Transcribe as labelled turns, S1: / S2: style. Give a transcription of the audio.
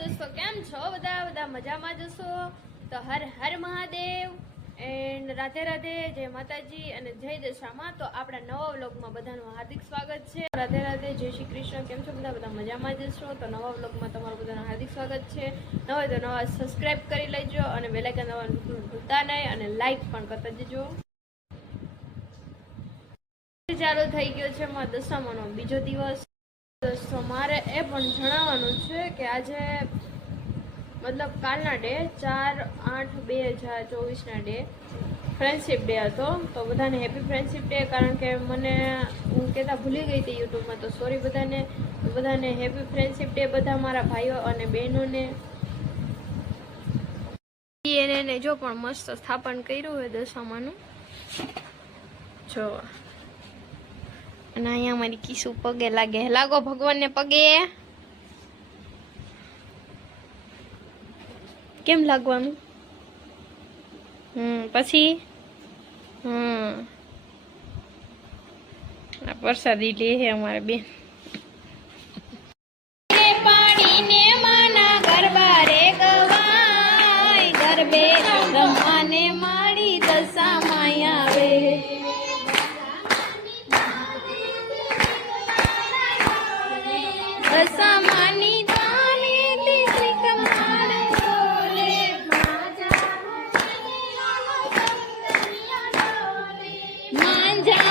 S1: દોસ્તો, કેમ છો? બધા બધા મજામાં જશો તો હર હર મહાદેવ એન્ડ રાધે રાધે, જય માતાજી અને જય દશામાં. તો આપણા નવા વ્લોગમાં બધાનું હાર્દિક સ્વાગત છે. રાધે રાધે, જય શ્રી કૃષ્ણ. કેમ છો? બધા બધા મજામાં જશો તો નવા વ્લોગમાં તમારું બધાનું હાર્દિક સ્વાગત છે. ન હોય તો નવા સબસ્ક્રાઇબ કરી લેજો અને બેલાઇકન દબાવવાનું ભૂલતા નહીં અને લાઈક પણ કરતા જજો. ચાલુ, થઈ ગયો છે મારા દશામાનો બીજો દિવસ. દોસ્તો મારે એ પણ જણાવવાનું છે કે આજે મતલબ કાલના ડે, ચાર આઠ બે હજાર ચોવીસના ડે ફ્રેન્ડશીપ ડે હતો. તો બધાને હેપી ફ્રેન્ડશિપ ડે કારણ કે મને હું કહેતા ભૂલી ગઈ હતી યુટ્યુબમાં, તો સોરી બધાને. બધાને હેપી ફ્રેન્ડશીપ ડે બધા મારા ભાઈઓ અને બહેનોને. એને જો પણ મસ્ત સ્થાપન કર્યું હોય દશામાનું. જો અને અહીંયા મારી કીસુ પગે લાગે. લાગો ભગવાનને પગે. કેમ લાગવાનું? હમ, પછી? હમ. આ પ્રસાદી લે છે અમારે બેન. down.